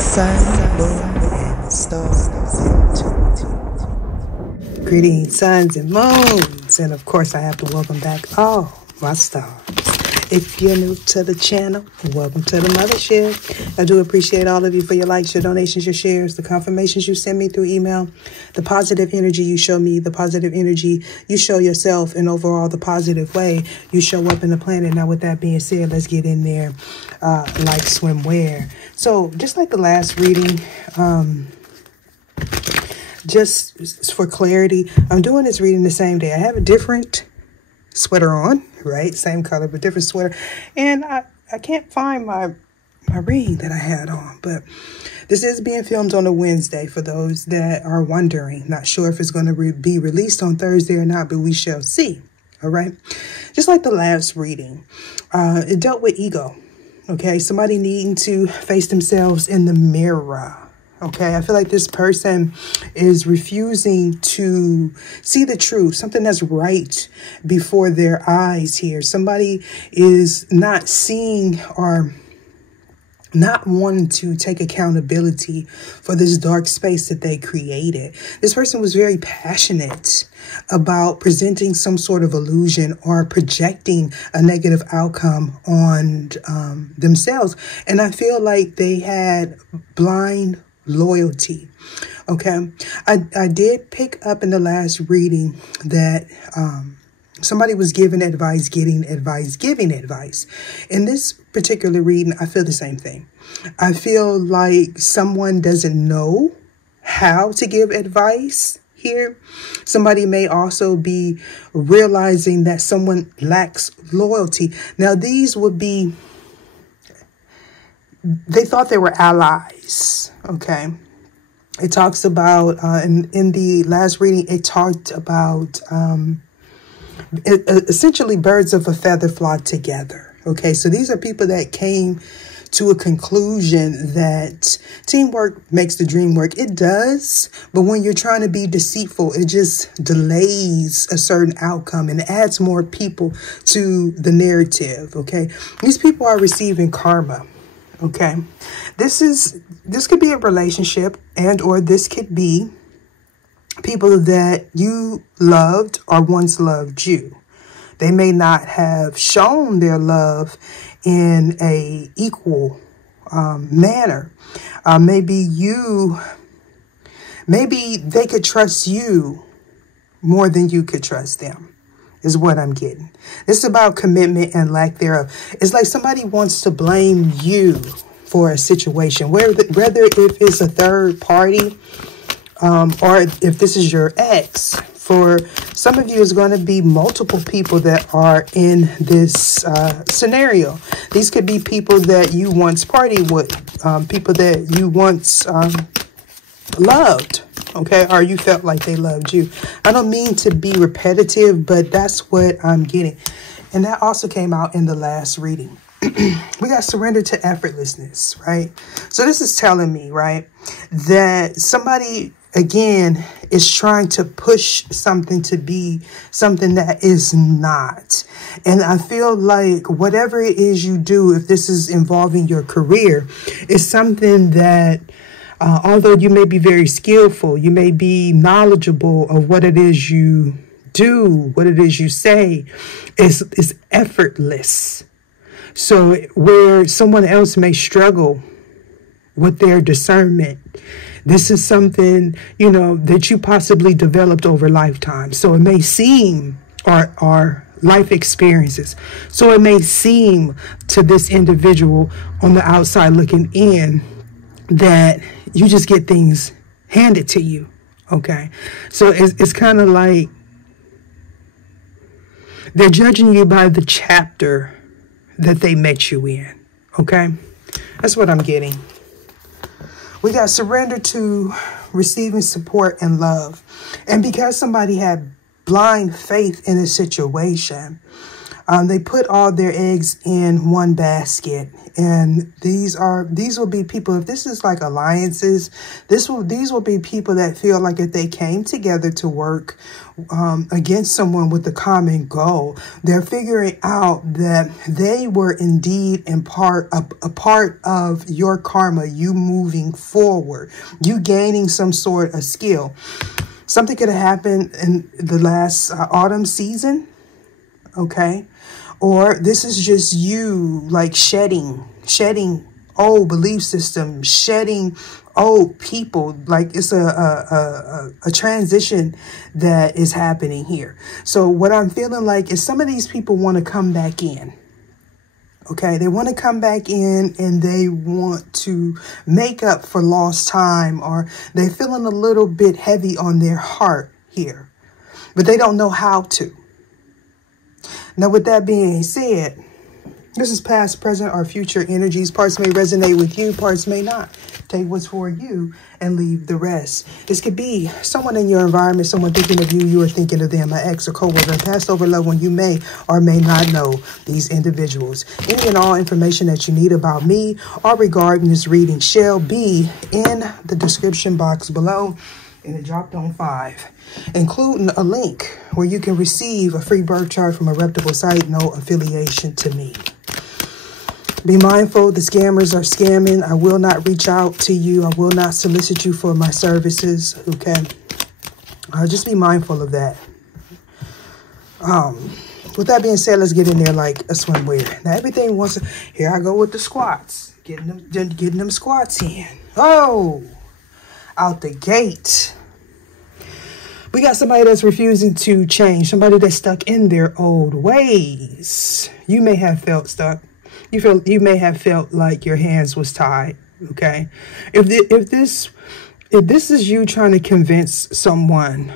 Sun, moon, and stars intuitive. Greetings, suns and moons. And of course, I have to welcome back all my stars. If you're new to the channel, welcome to the mothership. I do appreciate all of you for your likes, your donations, your shares, the confirmations you send me through email, the positive energy you show me, the positive energy you show yourself, and overall the positive way you show up in the planet. Now, with that being said, let's get in there like swimwear. So just like the last reading, just for clarity, I'm doing this reading the same day. I have a different sweater on, right? Same color, but different sweater. And I can't find my ring that I had on, but this is being filmed on a Wednesday for those that are wondering. Not sure if it's going to be released on Thursday or not, but we shall see. All right. Just like the last reading, it dealt with ego. Okay. Somebody needing to face themselves in the mirror. Okay, I feel like this person is refusing to see the truth, something that's right before their eyes here. Somebody is not seeing or not wanting to take accountability for this dark space that they created. This person was very passionate about presenting some sort of illusion or projecting a negative outcome on themselves. And I feel like they had blind loyalty. Okay. I did pick up in the last reading that somebody was giving advice, getting advice, giving advice. In this particular reading, I feel the same thing. I feel like someone doesn't know how to give advice here. Somebody may also be realizing that someone lacks loyalty. Now, these would be, they thought they were allies. Okay. It talks about, in the last reading, it talked about, essentially birds of a feather flock together. Okay. So these are people that came to a conclusion that teamwork makes the dream work. It does. But when you're trying to be deceitful, it just delays a certain outcome and adds more people to the narrative. Okay. These people are receiving karma. Okay, this could be a relationship, and or this could be people that you loved or once loved you. They may not have shown their love in a equal manner. Maybe they could trust you more than you could trust them. Is what I'm getting. This is about commitment and lack thereof. It's like somebody wants to blame you for a situation, whether if it's a third party or if this is your ex. For some of you, it's going to be multiple people that are in this scenario. These could be people that you once partied with, people that you once loved. Okay, or you felt like they loved you. I don't mean to be repetitive, but that's what I'm getting. And that also came out in the last reading. We got surrender to effortlessness, right? So this is telling me, right, that somebody, again, is trying to push something to be something that is not. And I feel like whatever it is you do, if this is involving your career, is something that although you may be very skillful, you may be knowledgeable of what it is you do, what it is you say, is effortless. So where someone else may struggle with their discernment, this is something, you know, that you possibly developed over lifetime. So it may seem, or life experiences. So it may seem to this individual on the outside looking in that you just get things handed to you. Okay. So it's kind of like they're judging you by the chapter that they met you in. Okay. That's what I'm getting. We got surrender to receiving support and love. And because somebody had blind faith in a situation, They put all their eggs in one basket. And these will be people, if this is like alliances, these will be people that feel like if they came together to work against someone with a common goal, they're figuring out that they were indeed a part of your karma, you moving forward, you gaining some sort of skill. Something could have happened in the last autumn season, okay? Or this is just you like shedding old belief systems, shedding old people. Like it's a transition that is happening here. So what I'm feeling like is some of these people want to come back in. Okay, they want to come back in and they want to make up for lost time, or they're feeling a little bit heavy on their heart here, but they don't know how to. Now, with that being said, this is past, present, or future energies. Parts may resonate with you, parts may not. Take what's for you and leave the rest. This could be someone in your environment, someone thinking of you, you are thinking of them, an ex or co-worker, a past over loved one. You may or may not know these individuals. Any and all information that you need about me or regarding this reading shall be in the description box below. And it dropped on 5, including a link where you can receive a free birth chart from a reputable site, no affiliation to me. Be mindful, the scammers are scamming. I will not reach out to you. I will not solicit you for my services, okay? Just be mindful of that. With that being said, let's get in there like a swimwear. Now, everything wants to... Here I go with the squats. Getting them squats in. Oh! Out the gate. We got somebody that's refusing to change, somebody that's stuck in their old ways. You may have felt stuck. You may have felt like your hands was tied. Okay, if this is you trying to convince someone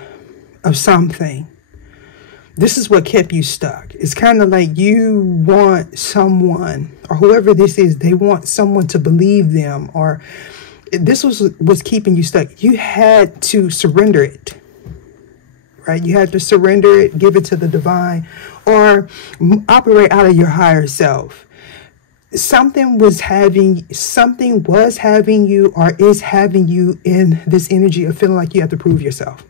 of something, this is what kept you stuck. It's kind of like you want someone, or whoever this is, they want someone to believe them, or this was keeping you stuck. You had to surrender it, right? You had to surrender it, give it to the divine, or operate out of your higher self. Something was having you or is having you in this energy of feeling like you have to prove yourself.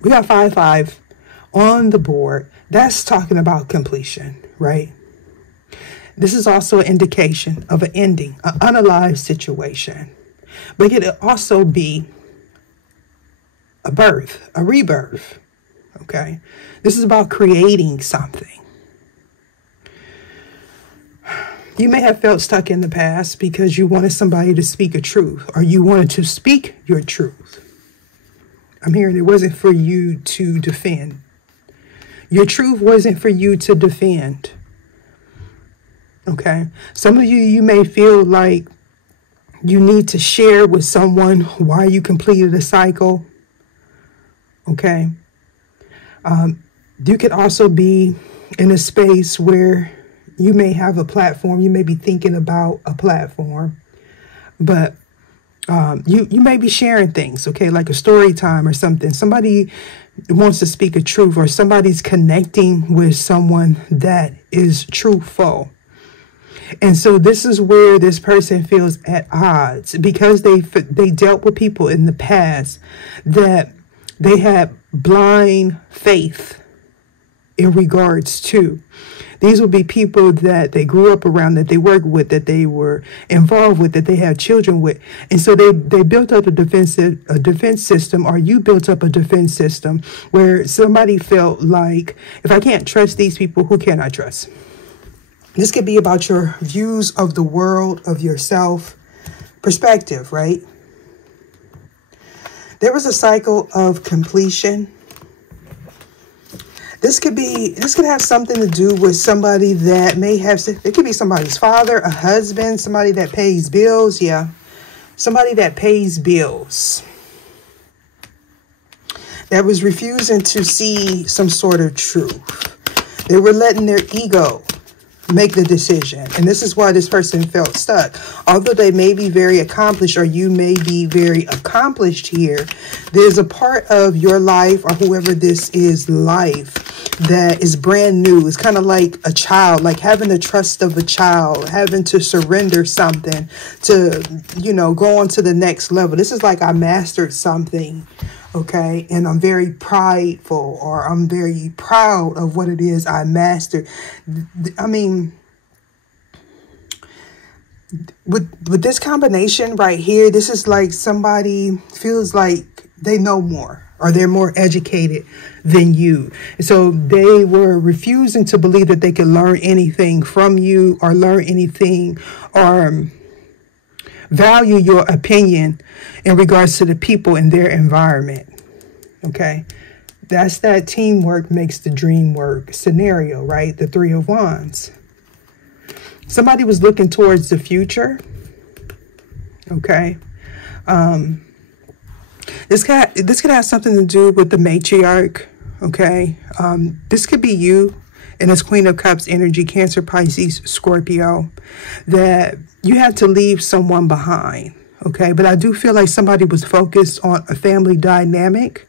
We got 5-5 on the board. That's talking about completion, right? This is also an indication of an ending, an unalive situation. But it could also be a birth, a rebirth, okay? This is about creating something. You may have felt stuck in the past because you wanted somebody to speak a truth, or you wanted to speak your truth. I'm hearing it wasn't for you to defend. Your truth wasn't for you to defend. Okay. Some of you may feel like you need to share with someone why you completed a cycle. Okay. You could also be in a space where you may have a platform. You may be thinking about a platform, but you may be sharing things, okay, like a story time or something. Somebody wants to speak a truth, or somebody's connecting with someone that is truthful. And so this is where this person feels at odds because they dealt with people in the past that they had blind faith in regards to. These will be people that they grew up around, that they worked with, that they were involved with, that they had children with. And so they built up a defense system, or you built up a defense system where somebody felt like, if I can't trust these people, who can I trust? This could be about your views of the world, of yourself, perspective, right? There was a cycle of completion. This could have something to do with somebody that may have, it could be somebody's father, a husband, somebody that pays bills. Yeah. Somebody that pays bills. That was refusing to see some sort of truth. They were letting their ego make the decision. And this is why this person felt stuck. Although they may be very accomplished, or you may be very accomplished here, there's a part of your life, or whoever this is life, that is brand new. It's kind of like a child, like having the trust of a child, having to surrender something to, you know, go on to the next level. This is like I mastered something. Okay, and I'm very prideful, or I'm very proud of what it is I mastered. I mean, with this combination right here, this is like somebody feels like they know more, or they're more educated than you. So they were refusing to believe that they could learn anything from you, or learn anything, or value your opinion in regards to the people in their environment. Okay, that's that teamwork makes the dream work scenario, right? The Three of Wands. Somebody was looking towards the future. Okay, this could have something to do with the matriarch. Okay, this could be you. And it's Queen of Cups energy, Cancer, Pisces, Scorpio, that you had to leave someone behind. Okay, but I do feel like somebody was focused on a family dynamic,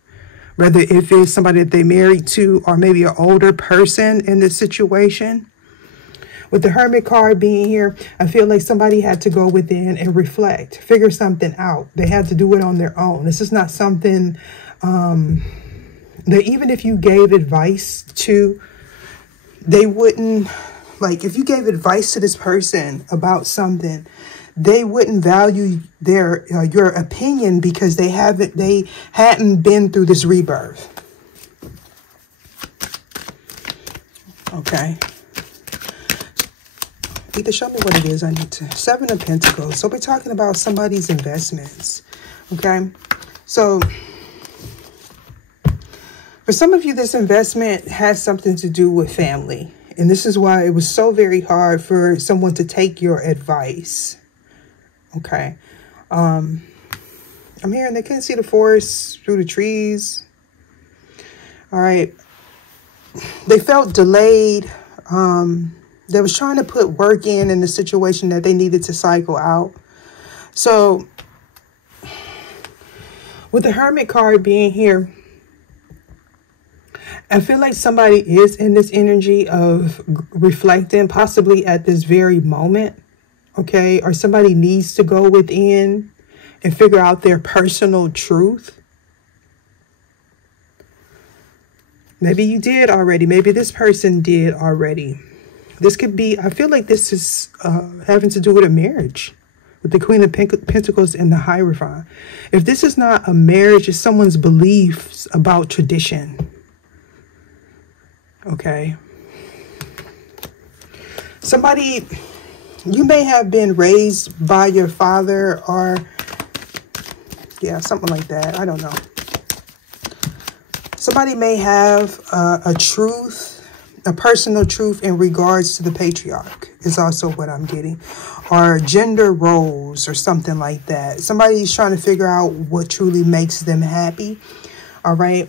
whether if it's somebody that they married to, or maybe an older person in this situation. With the Hermit card being here, I feel like somebody had to go within and reflect, figure something out. They had to do it on their own. This is not something that even if you gave advice to, they wouldn't, like, if you gave advice to this person about something, they wouldn't value their your opinion, because they hadn't been through this rebirth. Okay. Either show me what it is I need to. Seven of Pentacles. So we're talking about somebody's investments. Okay. So for some of you, this investment has something to do with family. And this is why it was so very hard for someone to take your advice. Okay. I'm here and they couldn't see the forest through the trees. All right. They felt delayed. They was trying to put work in the situation that they needed to cycle out. So with the Hermit card being here, I feel like somebody is in this energy of reflecting, possibly at this very moment, okay? Or somebody needs to go within and figure out their personal truth. Maybe you did already. Maybe this person did already. This could be, I feel like this is having to do with a marriage, with the Queen of Pentacles and the Hierophant. If this is not a marriage, it's someone's beliefs about tradition. Okay. Somebody, you may have been raised by your father, or yeah, something like that. I don't know. Somebody may have a truth, a personal truth in regards to the patriarch is also what I'm getting, or gender roles or something like that. Somebody's trying to figure out what truly makes them happy. All right.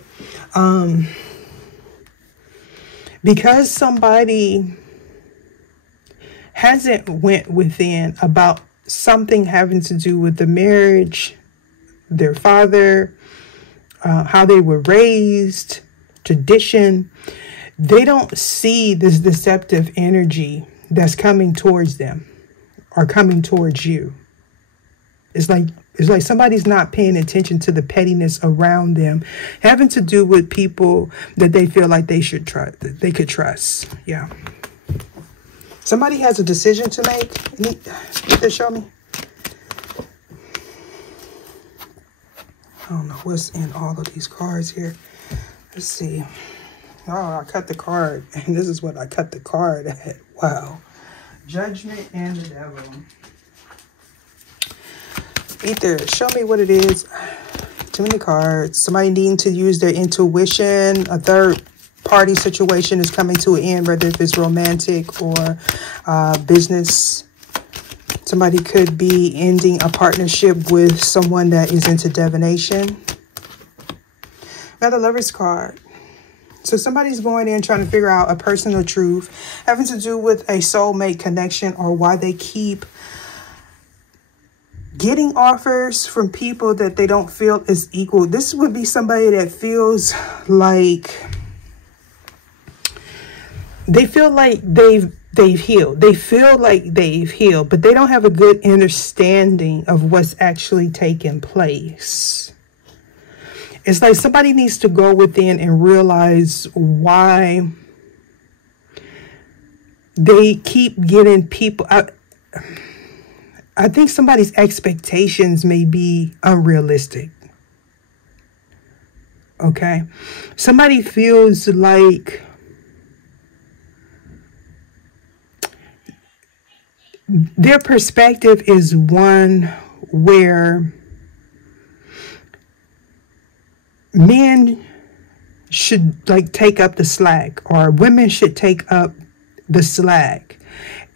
Because somebody hasn't went within about something having to do with the marriage, their father, how they were raised, tradition, they don't see this deceptive energy that's coming towards them or coming towards you. It's like somebody's not paying attention to the pettiness around them, having to do with people that they feel like they should trust, that they could trust. Yeah. Somebody has a decision to make. Need to show me. I don't know what's in all of these cards here. Let's see. Oh, I cut the card, and this is what I cut the card at. Wow. Judgment and the Devil. Either show me what it is. Too many cards. Somebody needing to use their intuition. A third party situation is coming to an end, whether if it's romantic or business. Somebody could be ending a partnership with someone that is into divination. Now the Lover's card. So somebody's going in trying to figure out a personal truth having to do with a soulmate connection, or why they keep getting offers from people that they don't feel is equal. This would be somebody that feels like they feel like they've healed. They feel like they've healed, but they don't have a good understanding of what's actually taking place. It's like somebody needs to go within and realize why they keep getting people. I think somebody's expectations may be unrealistic. Okay. Somebody feels like their perspective is one where men should like take up the slack, or women should take up the slack.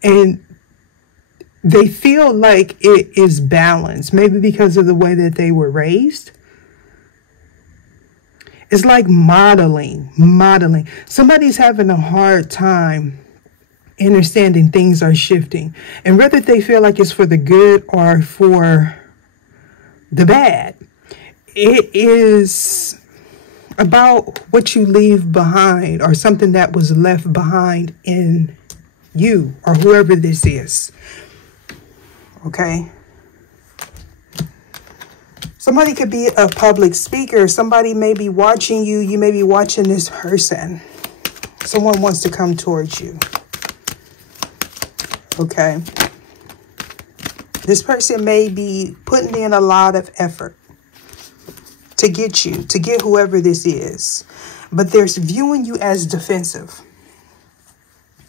And they feel like it is balanced, maybe because of the way that they were raised. It's like modeling. Somebody's having a hard time understanding things are shifting. And whether they feel like it's for the good or for the bad, it is about what you leave behind, or something that was left behind in you, or whoever this is. Okay. Somebody could be a public speaker. Somebody may be watching you. You may be watching this person. Someone wants to come towards you. Okay. This person may be putting in a lot of effort to get you, to get whoever this is. But they're viewing you as defensive.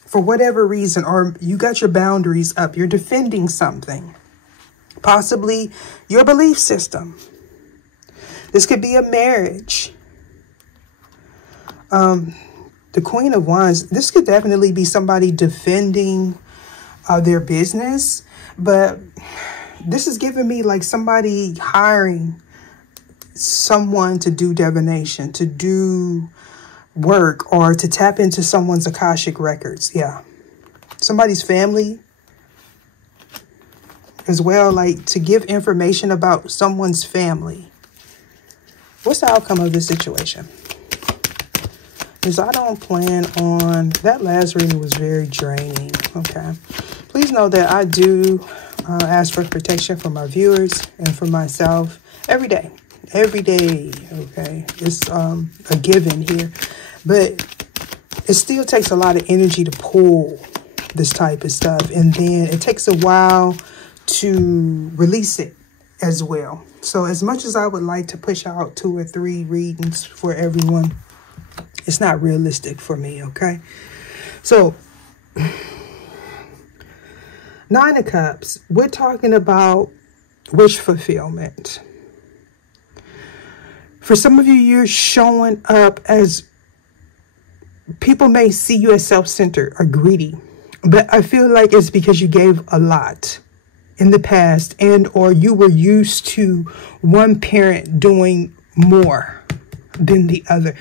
For whatever reason, or you got your boundaries up, you're defending something, possibly your belief system. This could be a marriage. The Queen of Wands, this could definitely be somebody defending their business, but this is giving me like somebody hiring someone to do divination, to do work, or to tap into someone's Akashic records. Yeah. Somebody's family as well, like to give information about someone's family. What's the outcome of this situation? Because I don't plan on, that last reading was very draining. Okay. Please know that I do ask for protection for my viewers and for myself every day. Every day. Okay. It's a given here. But it still takes a lot of energy to pull this type of stuff. And then it takes a while to release it as well. So as much as I would like to push out 2 or 3 readings for everyone, it's not realistic for me, okay? So, 9 of Cups, we're talking about wish fulfillment. For some of you, you're showing up as, people may see you as self-centered or greedy, but I feel like it's because you gave a lot in the past, and or you were used to one parent doing more than the other.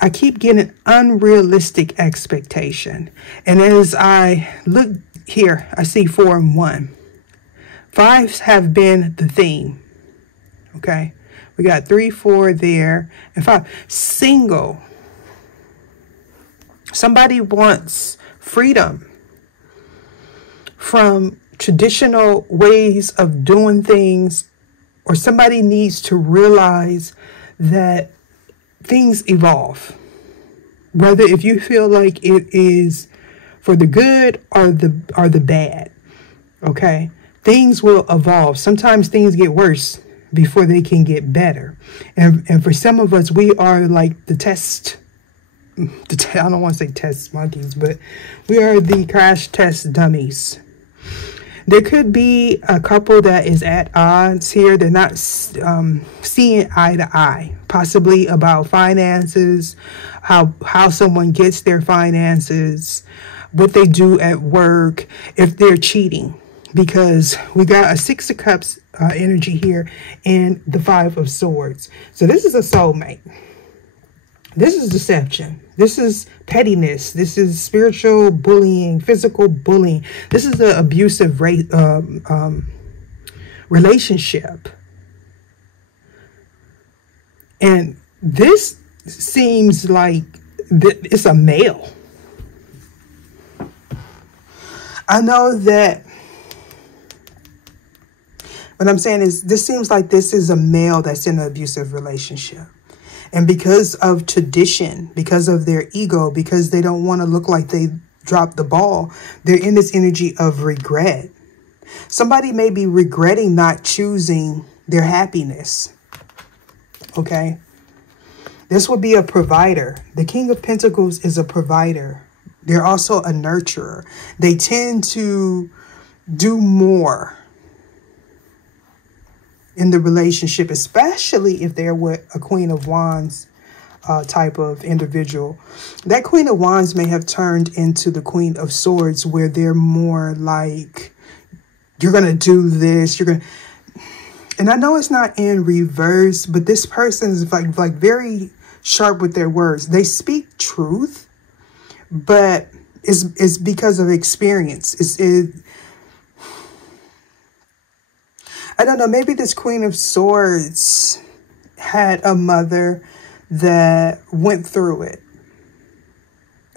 I keep getting unrealistic expectation. And as I look here, I see 4 and 1. 5s have been the theme. Okay. We got 3, 4 there, and 5. Single. Somebody wants freedom from traditional ways of doing things, or somebody needs to realize that things evolve. Whether if you feel like it is for the good or the bad. Okay? Things will evolve. Sometimes things get worse before they can get better. And for some of us, we are like the test. I don't want to say test monkeys, but we are the crash test dummies. There could be a couple that is at odds here. They're not seeing eye to eye, possibly about finances, how someone gets their finances, what they do at work, if they're cheating. Because we got a 6 of Cups energy here and the 5 of Swords. So this is a soulmate. This is deception. This is pettiness. This is spiritual bullying, physical bullying. This is an abusive relationship. And this seems like it's a male. I know that what I'm saying is this seems like this is a male that's in an abusive relationship. And because of tradition, because of their ego, because they don't want to look like they dropped the ball, they're in this energy of regret. Somebody may be regretting not choosing their happiness. Okay? This would be a provider. The King of Pentacles is a provider. They're also a nurturer. They tend to do more in the relationship, especially if they're with a Queen of Wands type of individual. That Queen of Wands may have turned into the Queen of Swords, where they're more like, you're going to do this, you're going to... And I know it's not in reverse, but this person is like very sharp with their words. They speak truth, but it's because of experience. I don't know, maybe this Queen of Swords had a mother that went through it.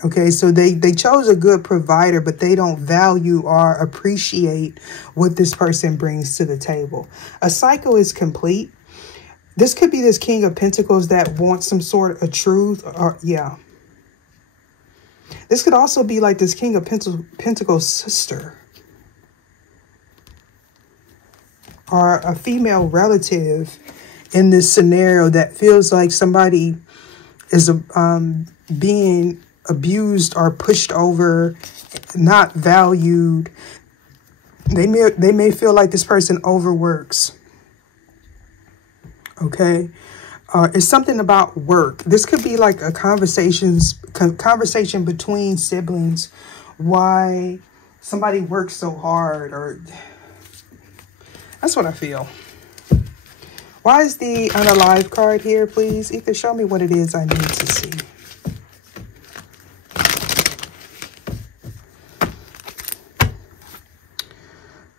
Okay, so they chose a good provider, but they don't value or appreciate what this person brings to the table. A cycle is complete. This could be this King of Pentacles that wants some sort of truth, or yeah. This could also be like this King of Pentacles sister, or a female relative in this scenario that feels like somebody is being abused or pushed over, not valued. They may feel like this person overworks. Okay. It's something about work. This could be like a conversation between siblings, why somebody works so hard, or that's what I feel. Why is the unalive card here, please? Ether, show me what it is I need to see.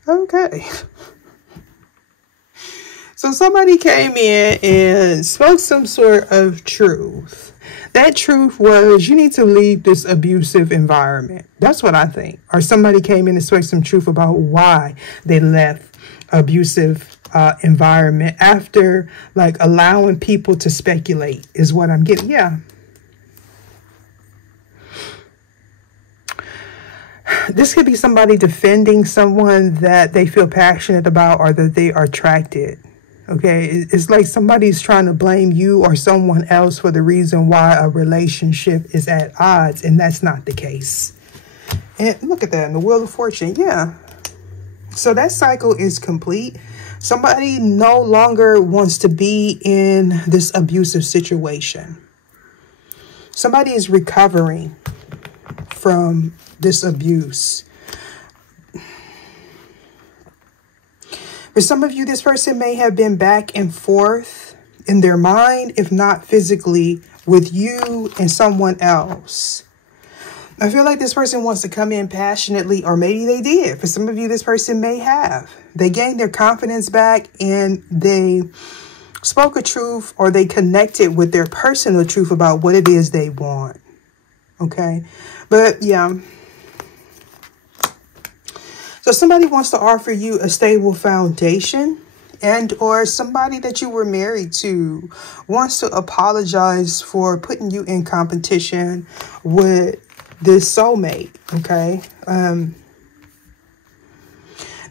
Okay. So somebody came in and spoke some sort of truth. That truth was, you need to leave this abusive environment. That's what I think. Or somebody came in and spoke some truth about why they left abusive environment after like allowing people to speculate is what I'm getting. Yeah. This could be somebody defending someone that they feel passionate about or that they are attracted. Okay, it's like somebody's trying to blame you or someone else for the reason why a relationship is at odds, and that's not the case. And look at that in the Wheel of Fortune. Yeah. So that cycle is complete. Somebody no longer wants to be in this abusive situation. Somebody is recovering from this abuse. For some of you, this person may have been back and forth in their mind, if not physically, with you and someone else. I feel like this person wants to come in passionately, or maybe they did. For some of you, this person may have. They gained their confidence back and they spoke a truth, or they connected with their personal truth about what it is they want. Okay. But yeah. So somebody wants to offer you a stable foundation, and or somebody that you were married to wants to apologize for putting you in competition with this soulmate. Okay.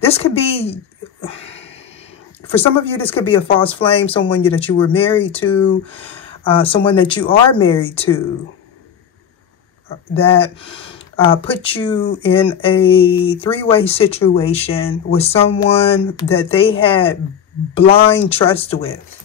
This could be, for some of you, this could be a false flame, someone that you were married to, someone that you are married to, that put you in a three-way situation with someone that they had blind trust with.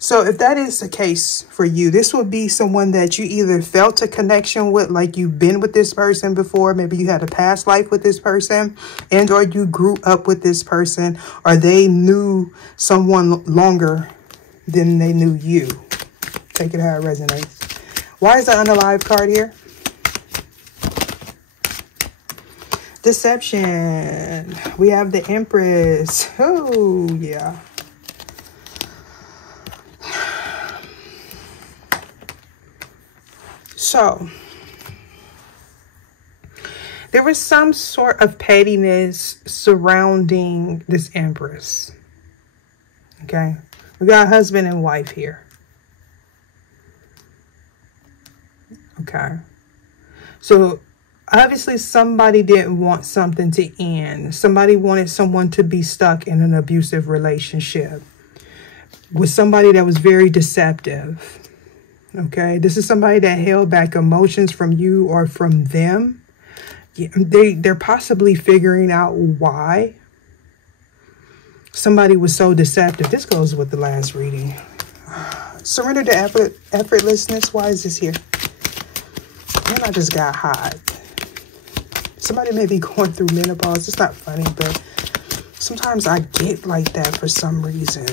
So if that is the case for you, this would be someone that you either felt a connection with, like you've been with this person before. Maybe you had a past life with this person, and or you grew up with this person, or they knew someone longer than they knew you. Take it how it resonates. Why is the unalive card here? Deception. We have the Empress. Oh, yeah. So, there was some sort of pettiness surrounding this Empress. Okay. We got husband and wife here. Okay. So, obviously somebody didn't want something to end. Somebody wanted someone to be stuck in an abusive relationship with somebody that was very deceptive. Okay. This is somebody that held back emotions from you or from them. They're possibly figuring out why somebody was so deceptive. This goes with the last reading. Surrender to effortlessness. Why is this here? Man, I just got hot. Somebody may be going through menopause. It's not funny, but sometimes I get like that for some reason.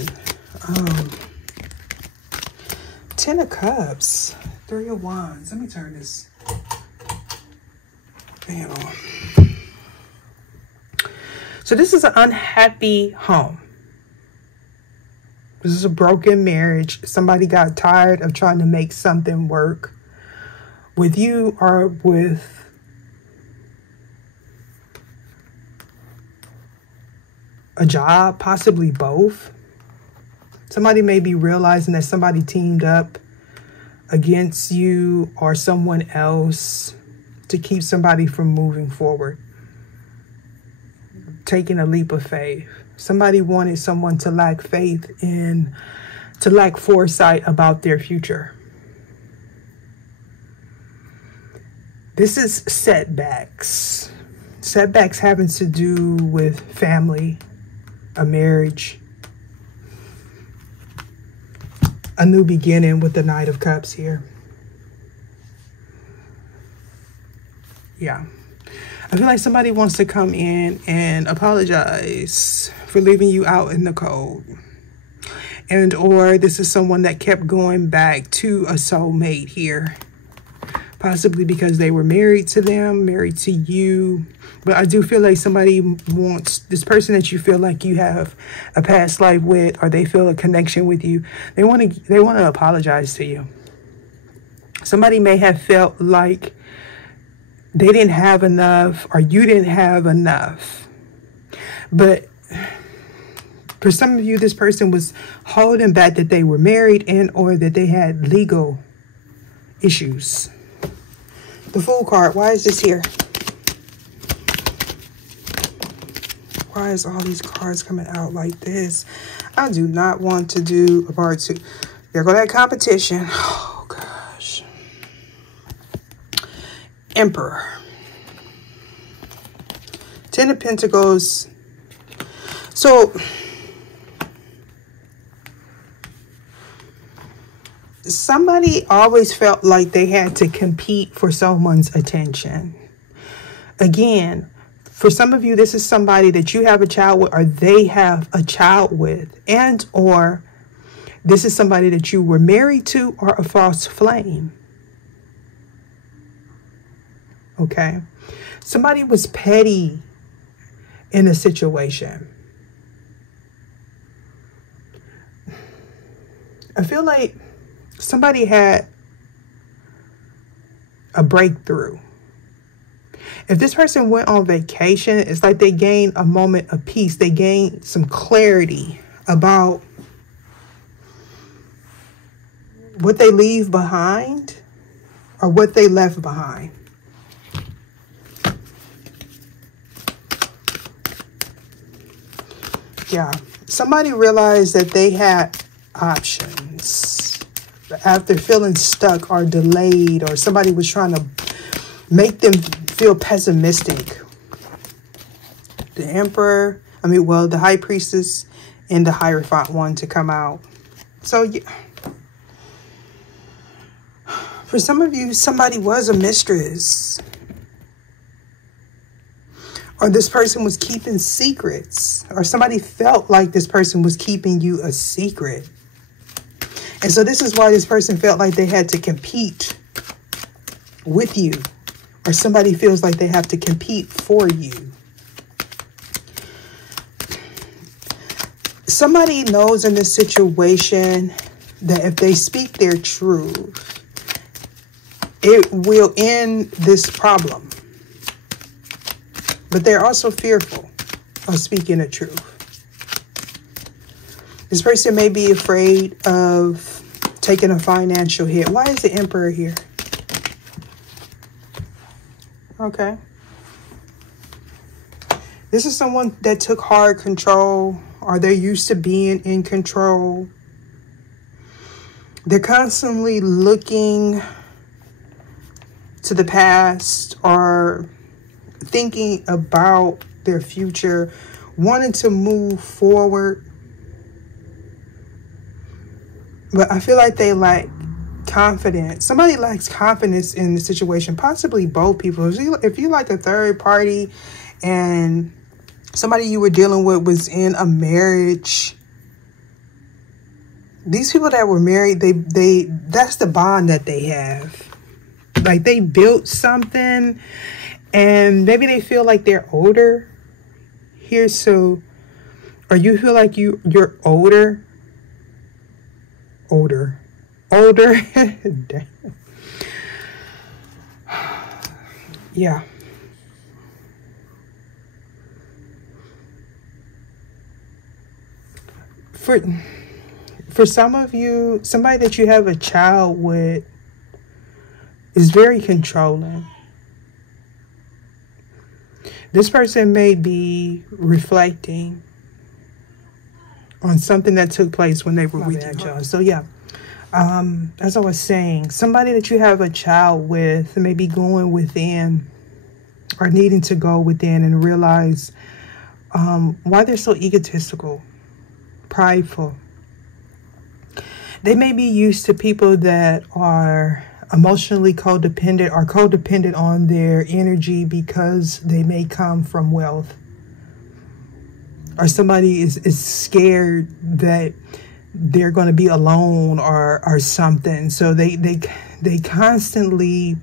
10 of Cups. 3 of Wands. Let me turn this fan on. So this is an unhappy home. This is a broken marriage. Somebody got tired of trying to make something work with you or with a job, possibly both. Somebody may be realizing that somebody teamed up against you or someone else to keep somebody from moving forward, taking a leap of faith. Somebody wanted someone to lack faith in, to lack foresight about their future. This is setbacks. Setbacks having to do with family, a marriage, a new beginning with the Knight of Cups here. Yeah. I feel like somebody wants to come in and apologize for leaving you out in the cold. And or this is someone that kept going back to a soulmate here. Possibly because they were married to them, married to you. But I do feel like somebody wants this person that you feel like you have a past life with, or they feel a connection with you. They want to apologize to you. Somebody may have felt like they didn't have enough or you didn't have enough. But for some of you, this person was holding back that they were married and or that they had legal issues. The Fool card, why is this here? Why is all these cards coming out like this? I do not want to do a part 2. There go that competition. Oh, gosh. Emperor. 10 of Pentacles. So, somebody always felt like they had to compete for someone's attention. Again, for some of you, this is somebody that you have a child with or they have a child with. And or this is somebody that you were married to or a false flame. Okay. Somebody was petty in a situation. I feel like somebody had a breakthrough. If this person went on vacation, it's like they gained a moment of peace. They gained some clarity about what they leave behind or what they left behind. Yeah, somebody realized that they had options after feeling stuck or delayed, or somebody was trying to make them feel pessimistic. The Emperor, the High Priestess and the Hierophant one to come out. So, yeah. For some of you, somebody was a mistress. Or this person was keeping secrets. Or somebody felt like this person was keeping you a secret. And so this is why this person felt like they had to compete with you, or somebody feels like they have to compete for you. Somebody knows in this situation that if they speak their truth, it will end this problem. But they're also fearful of speaking the truth. This person may be afraid of taking a financial hit. Why is the Emperor here? Okay. This is someone that took hard control, or they're used to being in control. They're constantly looking to the past or thinking about their future, wanting to move forward. But I feel like they lack confidence. Somebody lacks confidence in the situation, possibly both people. If you like a third party and somebody you were dealing with was in a marriage, these people that were married, that's the bond that they have. Like they built something and maybe they feel like they're older here. So, or you feel like you're older. Yeah. For some of you, somebody that you have a child with is very controlling. This person may be reflecting on something that took place when they were with you. So yeah, as I was saying, somebody that you have a child with may be going within or needing to go within and realize why they're so egotistical, prideful. They may be used to people that are emotionally codependent or codependent on their energy because they may come from wealth. Or somebody is scared that they're going to be alone or something. So they constantly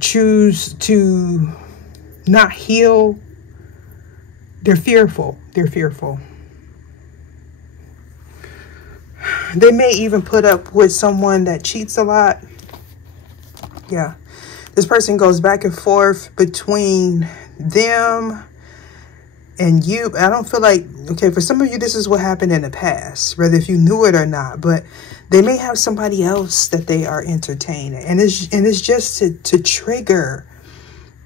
choose to not heal. They're fearful. They're fearful. They may even put up with someone that cheats a lot. Yeah. This person goes back and forth between them and you. I don't feel like, okay, for some of you, this is what happened in the past, whether if you knew it or not, but they may have somebody else that they are entertaining. And it's just to trigger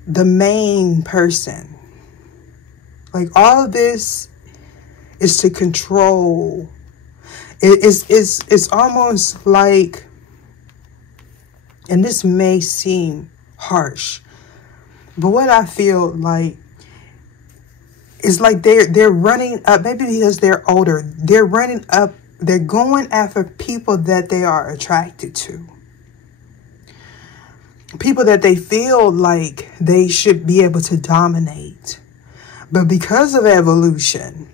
the main person. Like all of this is to control. It's almost like, and this may seem harsh, but what I feel like is like they're running up, maybe because they're older, they're running up, they're going after people that they are attracted to. People that they feel like they should be able to dominate. But because of evolution,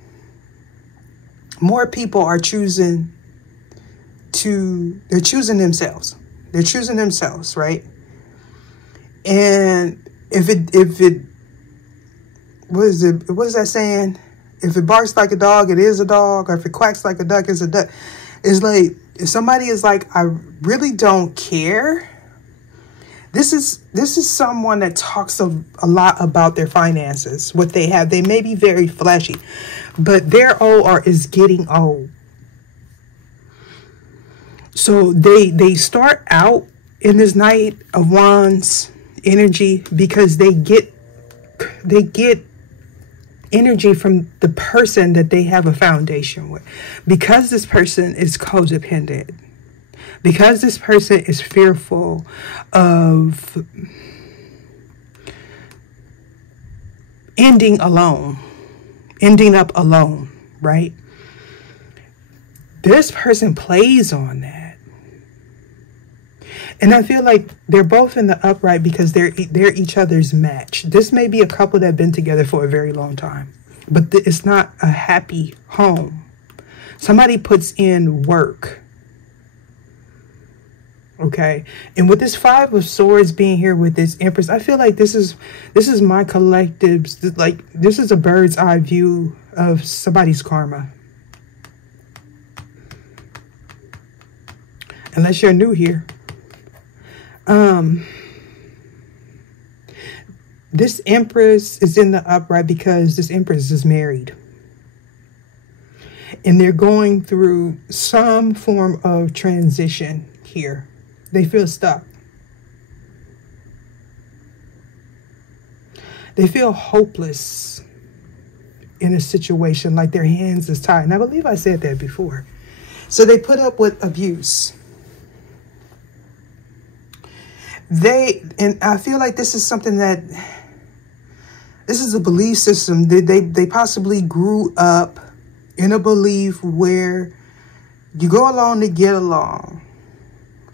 more people are choosing they're choosing themselves. They're choosing themselves, right? And if it, what is that saying? If it barks like a dog, it is a dog. Or if it quacks like a duck, it's a duck. It's like, if somebody is like, I really don't care. This is someone that talks a lot about their finances, what they have. They may be very flashy, but their OR is getting old. So they start out in this Knight of Wands energy because they get energy from the person that they have a foundation with. Because this person is codependent. Because this person is fearful of ending up alone, right? This person plays on that. And I feel like they're both in the upright because they're each other's match. This may be a couple that have been together for a very long time, but it's not a happy home. Somebody puts in work Okay, and with this Five of Swords being here with this Empress, I feel like this is my collective's, like, this is a bird's eye view of somebody's karma. Unless you're new here. This Empress is in the upright because this Empress is married. And they're going through some form of transition here. They feel stuck. They feel hopeless in a situation, like their hands is tied. And I believe I said that before. So they put up with abuse. And I feel like this is something that, this is a belief system. They possibly grew up in a belief where you go along to get along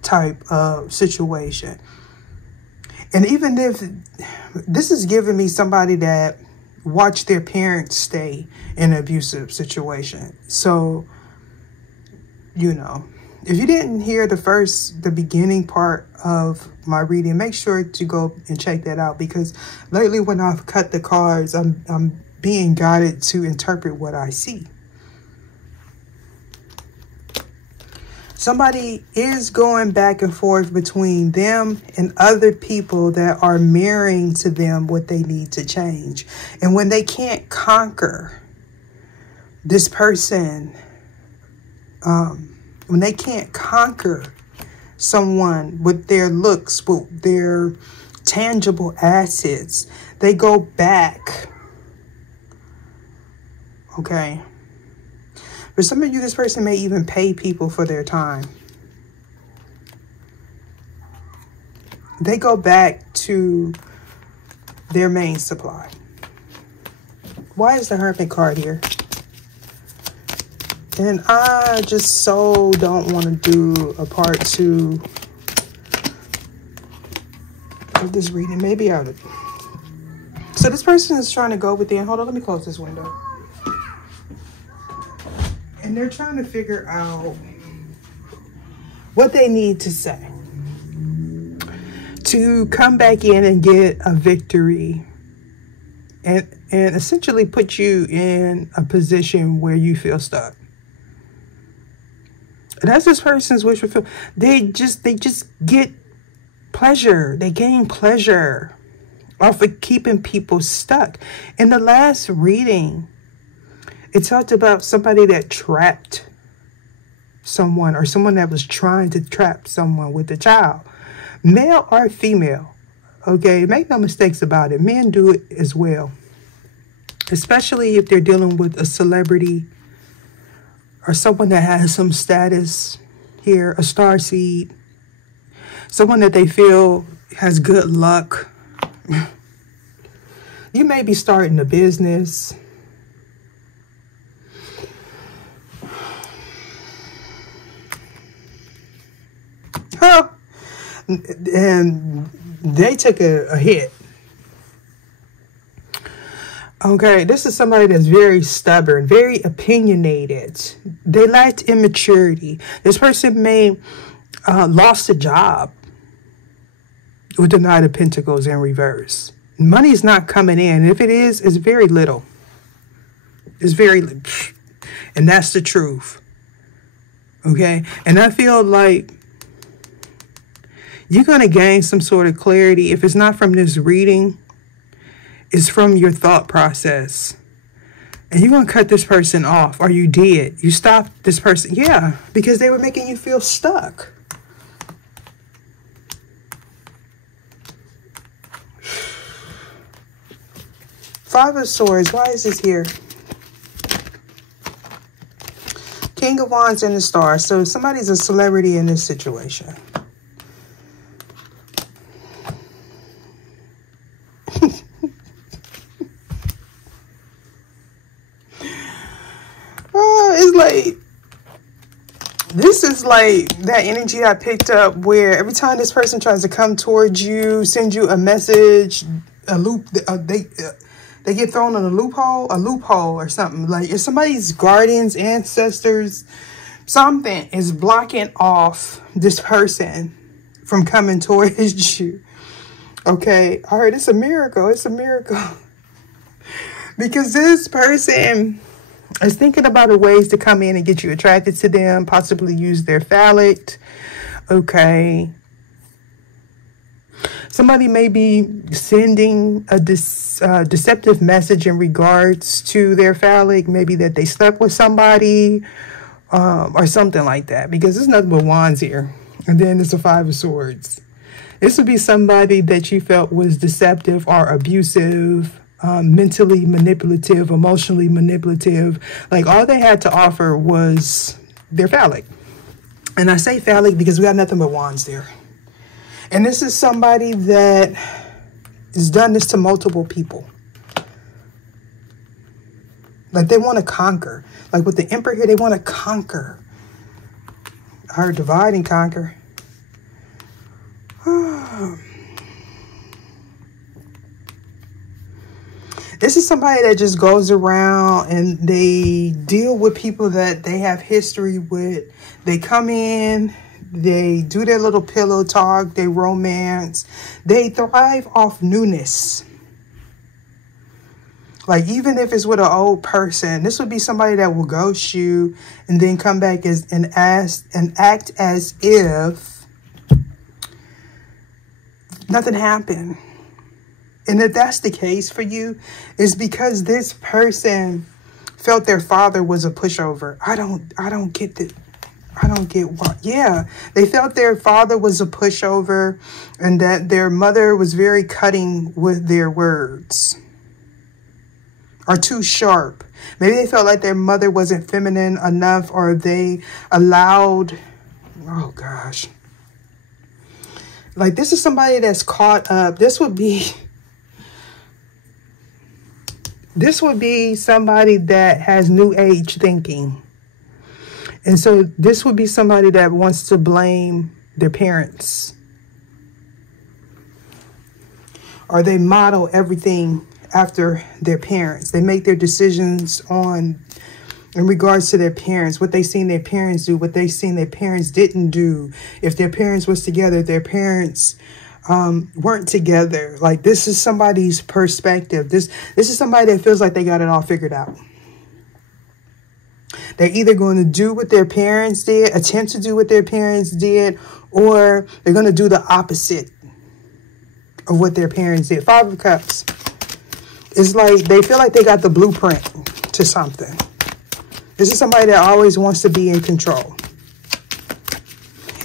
type of situation. And even if this is giving me somebody that watched their parents stay in an abusive situation. So, you know, if you didn't hear the beginning part of my reading, make sure to go and check that out, because lately when I've cut the cards, I'm being guided to interpret what I see. Somebody is going back and forth between them and other people that are mirroring to them what they need to change. And when they can't conquer this person, when they can't conquer someone with their looks, with their tangible assets, they go back. Okay. For some of you, this person may even pay people for their time. They go back to their main supply. Why is the Hermit card here? And I just so don't want to do a part 2 of this reading. Maybe I'll. So this person is trying to go within. Hold on, let me close this window. And they're trying to figure out what they need to say to come back in and get a victory and essentially put you in a position where you feel stuck. And that's this person's wish fulfilled. They just get pleasure. They gain pleasure off of keeping people stuck. In the last reading, it talked about somebody that trapped someone, or someone that was trying to trap someone with a child, male or female. Okay, make no mistakes about it. Men do it as well, especially if they're dealing with a celebrity or someone that has some status here, a starseed, someone that they feel has good luck. You may be starting a business. And they took a hit. Okay, this is somebody that's very stubborn, very opinionated. They lacked immaturity. This person may lost a job with the Knight of Pentacles in reverse. Money is not coming in. If it is, it's very little. It's very little. And that's the truth. Okay, and I feel like you're going to gain some sort of clarity. If it's not from this reading, it's from your thought process. And you're going to cut this person off, or you did. You stopped this person. Yeah, because they were making you feel stuck. Five of Swords. Why is this here? King of Wands and the Star. So somebody's a celebrity in this situation. It's like, this is like that energy I picked up where every time this person tries to come towards you, send you a message, a loop, they get thrown in a loophole or something. Like if somebody's guardians, ancestors, something is blocking off this person from coming towards you. Okay, I heard it's a miracle. It's a miracle. Because this person is thinking about ways to come in and get you attracted to them, possibly use their phallic. Okay. Somebody may be sending a deceptive message in regards to their phallic, maybe that they slept with somebody or something like that, because there's nothing but wands here. And then there's a 5 of swords. This would be somebody that you felt was deceptive or abusive, mentally manipulative, emotionally manipulative. Like all they had to offer was their phallic. And I say phallic because we got nothing but wands there. And this is somebody that has done this to multiple people. Like they want to conquer. Like with the Emperor here, they want to conquer. I heard divide and conquer. This is somebody that just goes around and they deal with people that they have history with. They come in. They do their little pillow talk. They romance. They thrive off newness. Like even if it's with an old person, this would be somebody that will ghost you and then come back and act as if nothing happened. And if that's the case for you, it's because this person felt their father was a pushover. I don't get that. I don't get what. Yeah, they felt their father was a pushover and that their mother was very cutting with their words or too sharp. Maybe they felt like their mother wasn't feminine enough, or they allowed, oh gosh. Like this is somebody that's caught up. This would be somebody that has new age thinking. And so this would be somebody that wants to blame their parents. Or they model everything after their parents. They make their decisions in regards to their parents, what they seen their parents do, what they seen their parents didn't do. If their parents was together, their parents weren't together. Like this is somebody's perspective. This is somebody that feels like they got it all figured out. They're either going to do what their parents did, attempt to do what their parents did, or they're going to do the opposite of what their parents did. 5 of Cups. It's like they feel like they got the blueprint to something. This is somebody that always wants to be in control.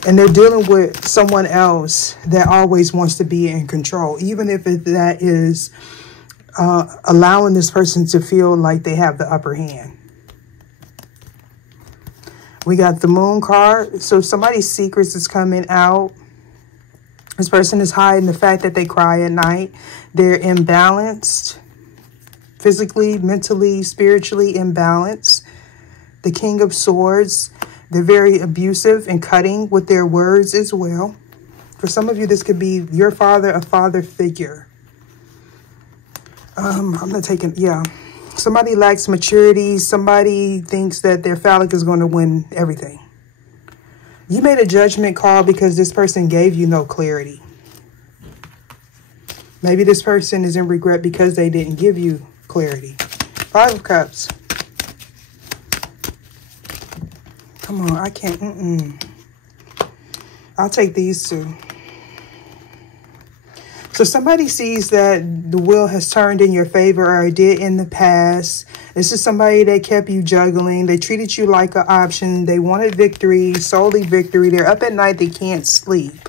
And they're dealing with someone else that always wants to be in control, even if that is allowing this person to feel like they have the upper hand. We got the Moon card. So somebody's secrets is coming out. This person is hiding the fact that they cry at night. They're imbalanced. Physically, mentally, spiritually imbalanced. The King of Swords. They're very abusive and cutting with their words as well. For some of you, this could be your father, a father figure. I'm not taking, yeah. Somebody lacks maturity. Somebody thinks that their phallic is going to win everything. You made a judgment call because this person gave you no clarity. Maybe this person is in regret because they didn't give you clarity. 5 of Cups. Come on, I can't. I'll take these two. So somebody sees that the wheel has turned in your favor, or it did in the past. This is somebody that kept you juggling. They treated you like an option. They wanted victory, solely victory. They're up at night. They can't sleep.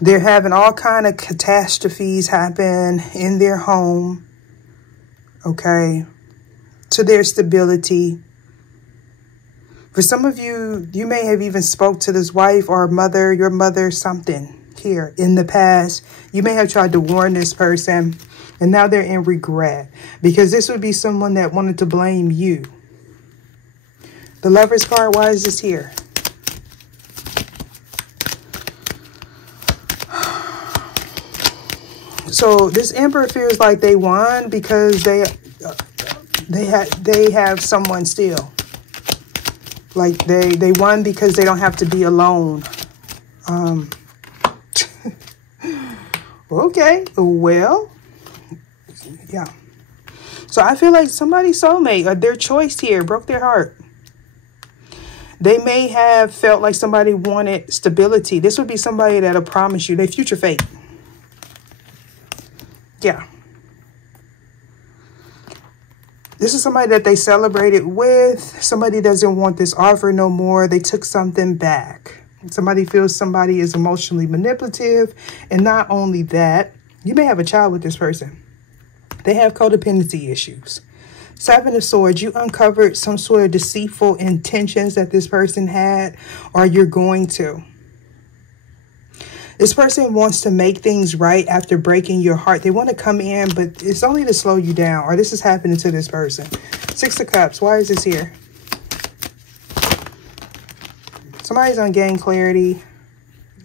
They're having all kind of catastrophes happen in their home. Okay. To their stability. For some of you, you may have even spoke to this wife or mother, your mother, something. Here in the past, you may have tried to warn this person, and now they're in regret because this would be someone that wanted to blame you. The Lover's card, why is this here? So this Emperor feels like they won because they have someone still. Like they won because they don't have to be alone. Okay, well, yeah. So I feel like somebody's soulmate or their choice here broke their heart. They may have felt like somebody wanted stability. This would be somebody that'll promise you their future fate. Yeah. This is somebody that they celebrated with. Somebody doesn't want this offer no more. They took something back. Somebody feels somebody is emotionally manipulative. And not only that, you may have a child with this person. They have codependency issues. Seven of Swords, you uncovered some sort of deceitful intentions that this person had, or you're going to. This person wants to make things right after breaking your heart. They want to come in, but it's only to slow you down, or this is happening to this person. Six of Cups, why is this here? Somebody's gonna gain clarity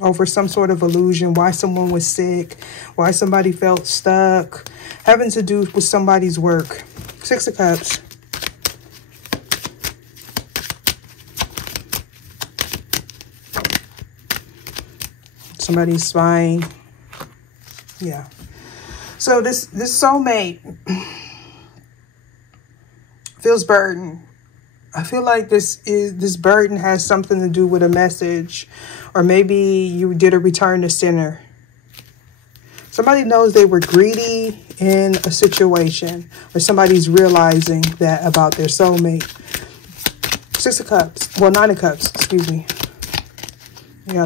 over some sort of illusion, why someone was sick, why somebody felt stuck, having to do with somebody's work. Six of Cups. Somebody's spying. Yeah. So this soulmate feels burdened. I feel like this burden has something to do with a message, or maybe you did a return to sender. Somebody knows they were greedy in a situation, or somebody's realizing that about their soulmate. Six of Cups. Well, Nine of Cups, excuse me. Yeah,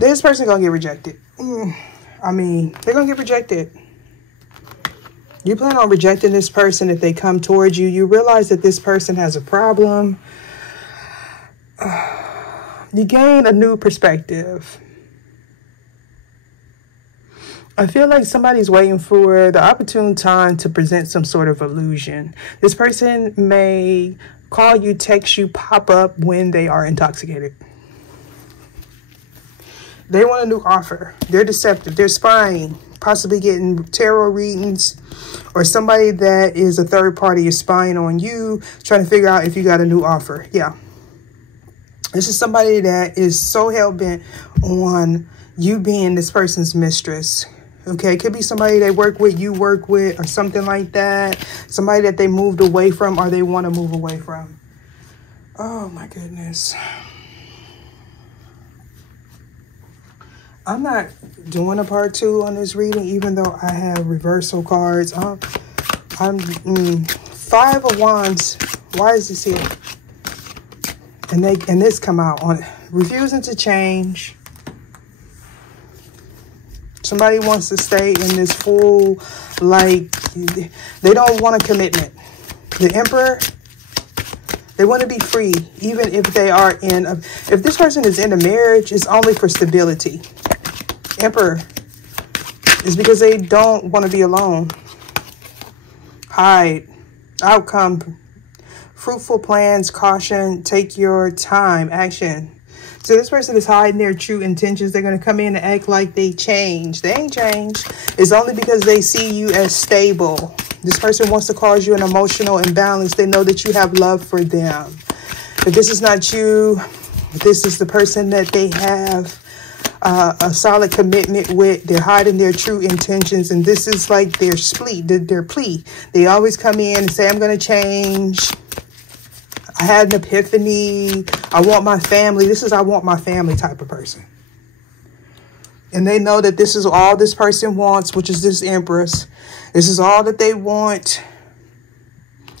this person gonna get rejected. I mean, they're gonna get rejected. You plan on rejecting this person if they come towards you. You realize that this person has a problem. You gain a new perspective. I feel like somebody's waiting for the opportune time to present some sort of illusion. This person may call you, text you, pop up when they are intoxicated. They want a new offer. They're deceptive. They're spying, possibly getting tarot readings, or somebody that is a third party is spying on you, trying to figure out if you got a new offer. Yeah. This is somebody that is so hell-bent on you being this person's mistress. Okay, it could be somebody they work with, you work with, or something like that. Somebody that they moved away from, or they want to move away from. Oh, my goodness. I'm not doing a part 2 on this reading, even though I have reversal cards. Five of Wands. Why is this here? And this come out on refusing to change. Somebody wants to stay in this full, like, they don't want a commitment. The Emperor, they want to be free, even if they are in a, if this person is in a marriage, it's only for stability. Emperor is because they don't want to be alone. Hide. Outcome. Fruitful plans. Caution. Take your time. Action. So this person is hiding their true intentions. They're going to come in and act like they changed. They ain't changed. It's only because they see you as stable. This person wants to cause you an emotional imbalance. They know that you have love for them. If this is not you, this is the person that they have a solid commitment with. They're hiding their true intentions, and this is like their plea. They always come in and say, I'm going to change. I had an epiphany. I want my family. This is I want my family type of person. And they know that this is all this person wants, which is this Empress. This is all that they want.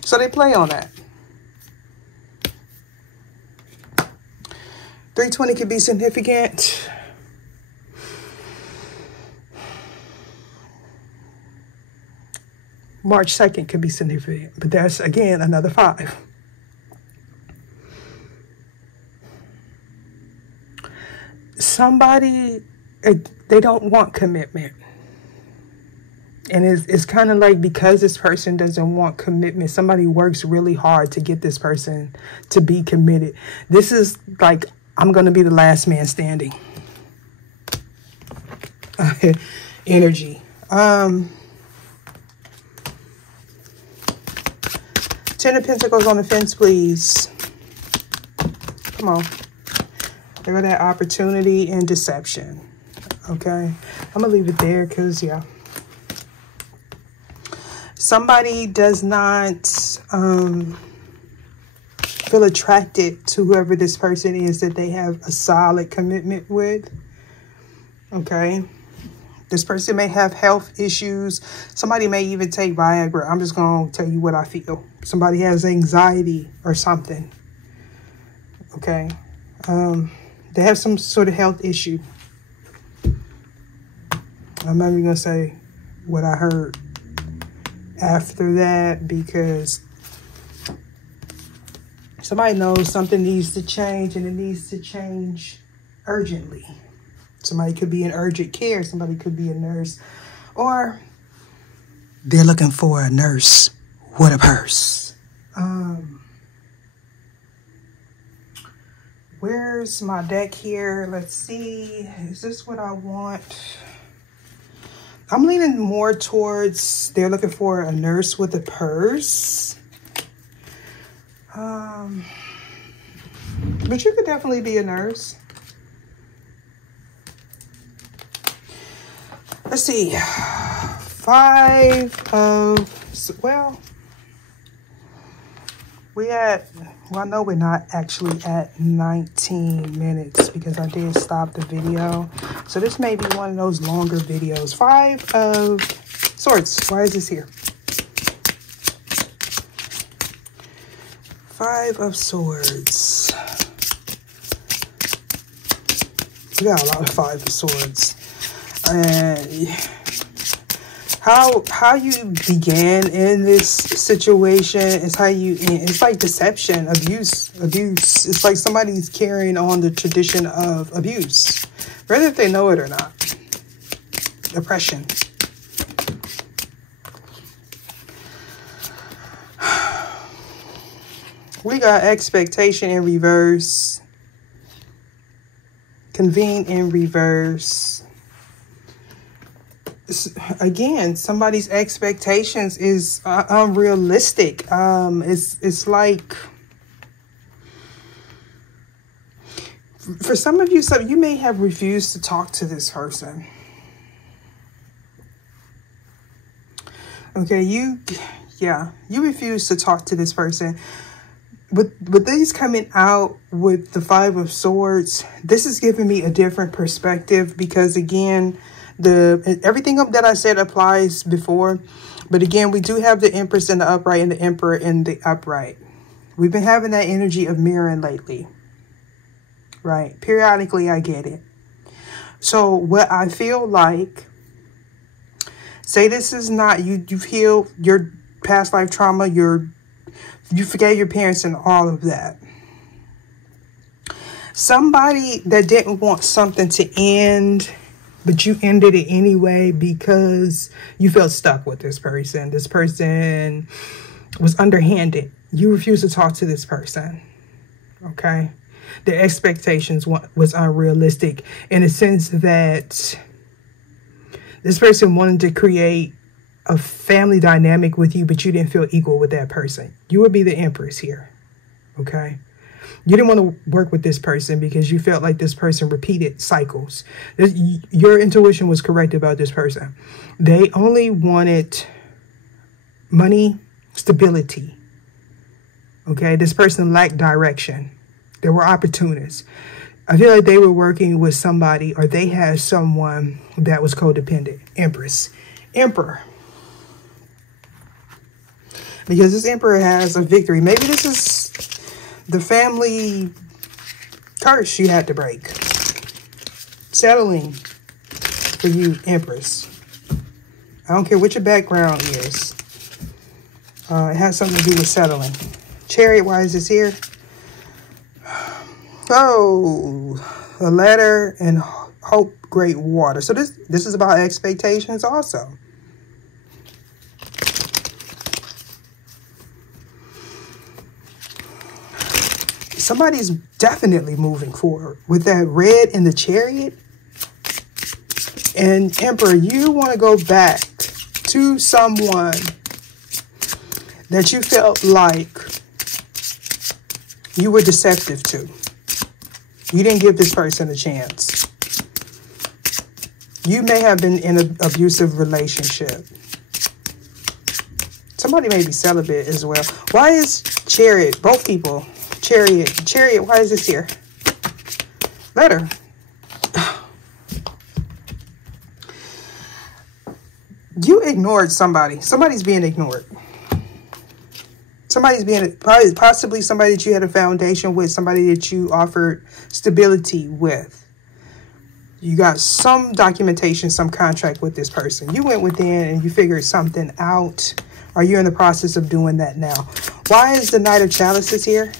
So they play on that. 320 could be significant. March 2nd could be significant, but that's, again, another 5. Somebody, they don't want commitment. And it's kind of like, because this person doesn't want commitment, somebody works really hard to get this person to be committed. This is like, I'm going to be the last man standing. Energy. 10 of Pentacles on the fence, please. Come on. There go that opportunity and deception. Okay. I'm going to leave it there because, yeah. Somebody does not feel attracted to whoever this person is that they have a solid commitment with. Okay. This person may have health issues. Somebody may even take Viagra. I'm just going to tell you what I feel. Somebody has anxiety or something. Okay. They have some sort of health issue. I'm not even going to say what I heard after that because somebody knows something needs to change and it needs to change urgently. Somebody could be in urgent care. Somebody could be a nurse. Or they're looking for a nurse with a purse. Where's my deck here? Let's see. Is this what I want? I'm leaning more towards they're looking for a nurse with a purse. But you could definitely be a nurse. Let's see. 5 of, well, I know we're not actually at 19 minutes because I did stop the video. So this may be one of those longer videos. 5 of Swords. Why is this here? 5 of Swords. We got a lot of 5 of Swords. How you began in this situation is how you end. It's like deception, abuse. It's like somebody's carrying on the tradition of abuse, whether if they know it or not. Oppression. We got expectation in reverse. Convene in reverse. Again, somebody's expectations is unrealistic. It's like, for some of you, you may have refused to talk to this person. Okay, you refuse to talk to this person. With these coming out with the 5 of Swords, this is giving me a different perspective because, again, everything that I said applies before. But again, we do have the Empress in the upright and the Emperor in the upright. We've been having that energy of mirroring lately. Right? Periodically, I get it. So what I feel like, say this is not, you've healed your past life trauma, you forgave your parents and all of that. Somebody that didn't want something to end, but you ended it anyway because you felt stuck with this person. This person was underhanded. You refused to talk to this person. Okay? Their expectations was unrealistic in a sense that this person wanted to create a family dynamic with you, but you didn't feel equal with that person. You would be the Empress here. Okay? You didn't want to work with this person because you felt like this person repeated cycles. Your intuition was correct about this person. They only wanted money, stability. Okay, this person lacked direction. There were opportunists. I feel like they were working with somebody, or they had someone that was codependent. Empress. Emperor. Because this Emperor has a victory. Maybe this is the family curse you had to break. Settling for you, Empress. I don't care what your background is. It has something to do with settling. Chariot, why is this here? Oh, a ladder and hope, great water. So this is about expectations also. Somebody's definitely moving forward with that red in the Chariot. And Emperor, you want to go back to someone that you felt like you were deceptive to. You didn't give this person a chance. You may have been in an abusive relationship. Somebody may be celibate as well. Why is Chariot, both people, Chariot, why is this here? Letter. You ignored somebody. Somebody's being ignored. Somebody's being, possibly somebody that you had a foundation with, somebody that you offered stability with. You got some documentation, some contract with this person. You went within and you figured something out. Are you in the process of doing that now? Why is the Knight of Chalices here?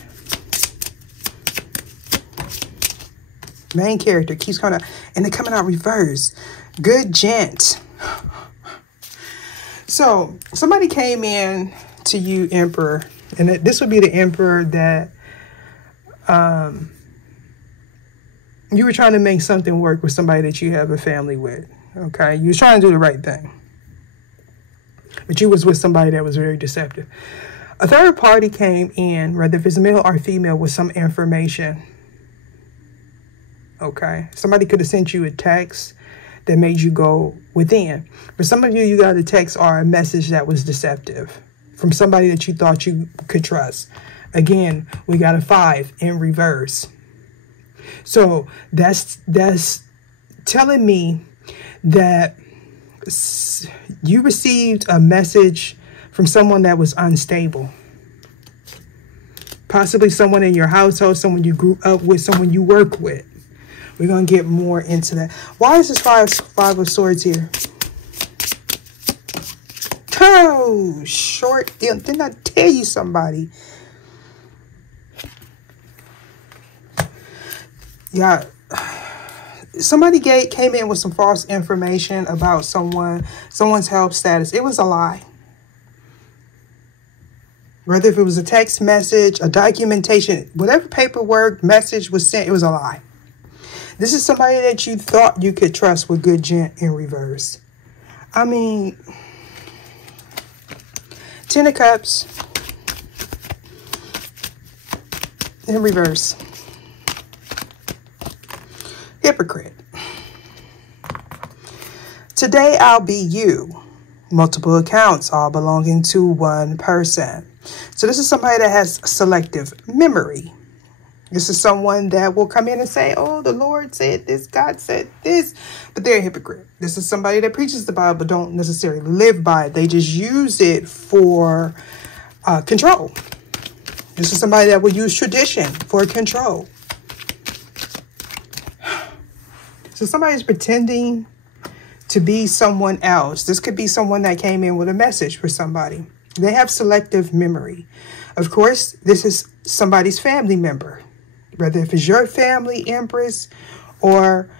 Main character keeps coming out, and they're coming out reverse. Good gent. So somebody came in to you, Emperor, and this would be the Emperor that you were trying to make something work with somebody that you have a family with. Okay, you was trying to do the right thing, but you was with somebody that was very deceptive. A third party came in, whether if it's male or female, with some information. Okay, somebody could have sent you a text that made you go within. For some of you, you got a text or a message that was deceptive from somebody that you thought you could trust. Again, we got a 5 in reverse. So that's telling me that you received a message from someone that was unstable. Possibly someone in your household, someone you grew up with, someone you work with. We're going to get more into that. Why is this five of Swords here? Oh, short. Didn't I tell you somebody? Yeah. Somebody came in with some false information about someone's health status. It was a lie. Whether if it was a text message, a documentation, whatever paperwork, message was sent, it was a lie. This is somebody that you thought you could trust with good gent in reverse. I mean, 10 of Cups in reverse. Hypocrite. Today I'll be you. Multiple accounts, all belonging to one person. So this is somebody that has selective memory. This is someone that will come in and say, oh, the Lord said this, God said this, but they're a hypocrite. This is somebody that preaches the Bible, but don't necessarily live by it. They just use it for control. This is somebody that will use tradition for control. So somebody's pretending to be someone else. This could be someone that came in with a message for somebody. They have selective memory. Of course, this is somebody's family member. Whether if it's your family, Empress, or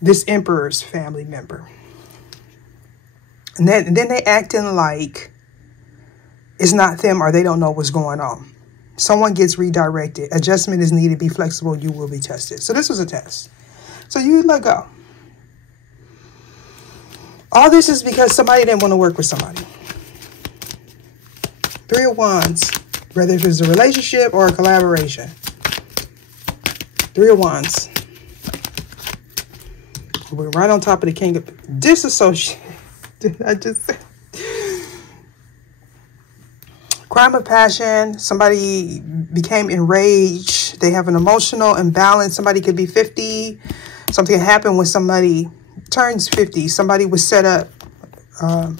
this Emperor's family member. And then they acting like it's not them or they don't know what's going on. Someone gets redirected. Adjustment is needed. Be flexible. You will be tested. So this was a test. So you let go. All this is because somebody didn't want to work with somebody. 3 of Wands. Whether if it's a relationship or a collaboration. 3 of Wands. We're right on top of the King of Disassociation. I just said. Crime of passion. Somebody became enraged. They have an emotional imbalance. Somebody could be 50. Something happened when somebody turns 50. Somebody was set up. An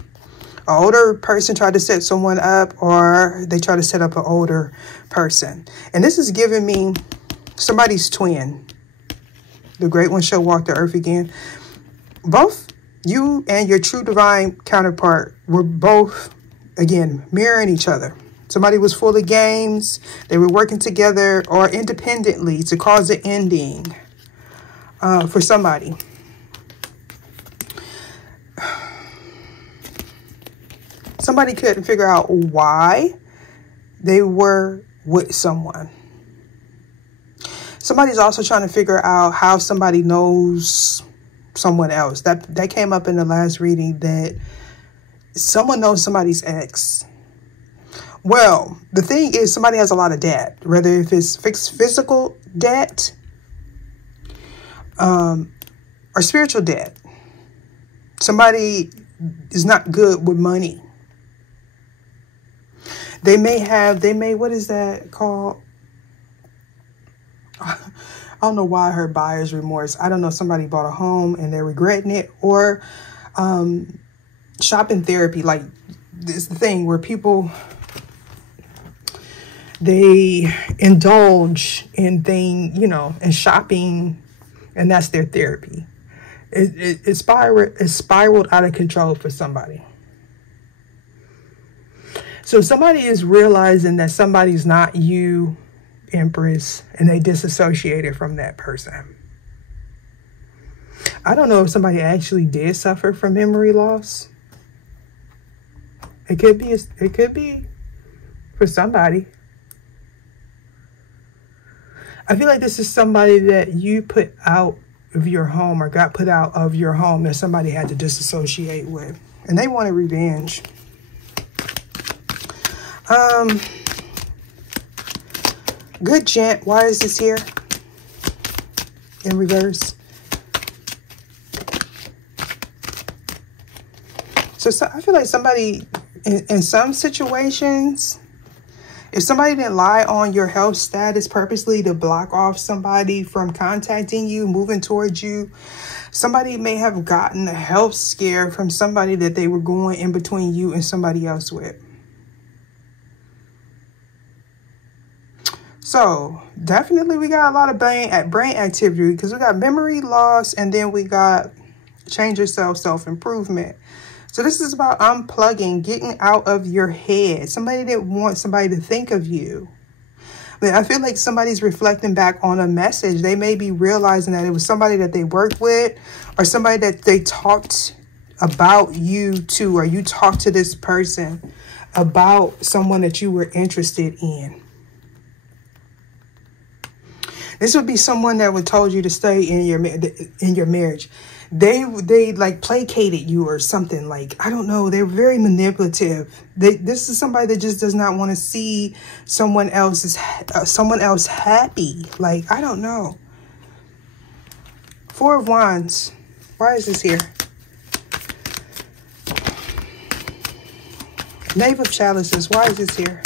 older person tried to set someone up, or they try to set up an older person. And this is giving me somebody's twin. The great one shall walk the earth again. Both you and your true divine counterpart were both, again, mirroring each other. Somebody was full of games. They were working together or independently to cause an ending for somebody. Somebody couldn't figure out why they were with someone. Somebody's also trying to figure out how somebody knows someone else. That came up in the last reading, that someone knows somebody's ex. Well, the thing is, somebody has a lot of debt, whether if it's physical debt or spiritual debt. Somebody is not good with money. They may, what is that called? I don't know why I heard buyer's remorse. I don't know, somebody bought a home and they're regretting it, or shopping therapy. Like, it's the thing where people, they indulge in in shopping, and that's their therapy. It spiraled out of control for somebody. So somebody is realizing that somebody's not you, Empress, and they disassociated from that person. I don't know if somebody actually did suffer from memory loss. It could be for somebody. I feel like this is somebody that you put out of your home, or got put out of your home, that somebody had to disassociate with, and they wanted revenge. Good gent. Why is this here in reverse? So I feel like somebody, in some situations, if somebody didn't lie on your health status purposely to block off somebody from contacting you, moving towards you, somebody may have gotten a health scare from somebody that they were going in between you and somebody else with. So definitely we got a lot of brain activity, because we got memory loss, and then we got change yourself, self-improvement. So this is about unplugging, getting out of your head. Somebody that wants somebody to think of you. But I feel like somebody's reflecting back on a message. They may be realizing that it was somebody that they worked with, or somebody that they talked about you to, or you talked to this person about someone that you were interested in. This would be someone that would told you to stay in your marriage. They like placated you or something. Like, I don't know. They're very manipulative. This is somebody that just does not want to see someone else happy. Like, I don't know. Four of Wands. Why is this here? Knave of Chalices. Why is this here?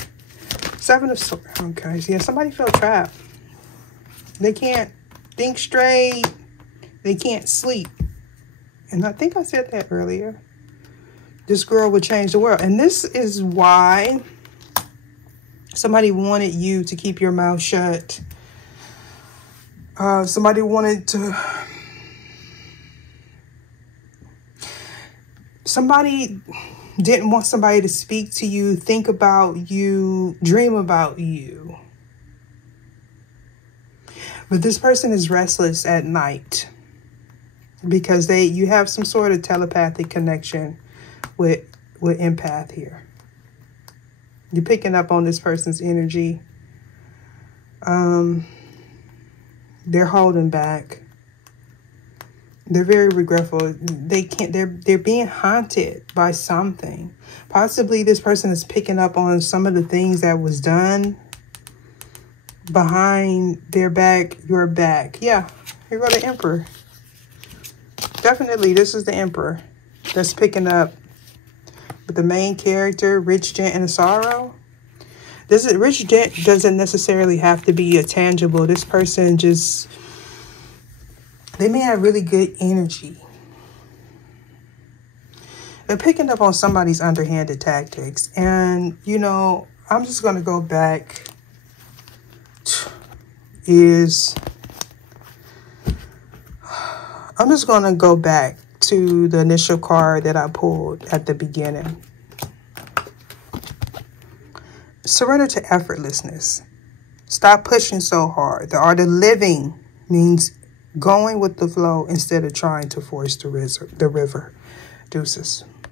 Seven of Swords. Okay. So yeah, somebody felt trapped. They can't think straight. They can't sleep. And I think I said that earlier. This girl would change the world. And this is why somebody wanted you to keep your mouth shut. Somebody didn't want somebody to speak to you, think about you, dream about you. But this person is restless at night because you have some sort of telepathic connection with empath here. You're picking up on this person's energy. They're holding back. They're very regretful. They're being haunted by something. Possibly this person is picking up on some of the things that was done behind their back, your back. Yeah, here go the Emperor. Definitely, this is the Emperor that's picking up with the main character, Rich Gent and a Sorrow. Rich Gent doesn't necessarily have to be a tangible. This person just, they may have really good energy. They're picking up on somebody's underhanded tactics. And, you know, I'm just going to go back. I'm just going to go back to the initial card that I pulled at the beginning. Surrender to effortlessness. Stop pushing so hard. The art of living means going with the flow instead of trying to force the river. Deuces.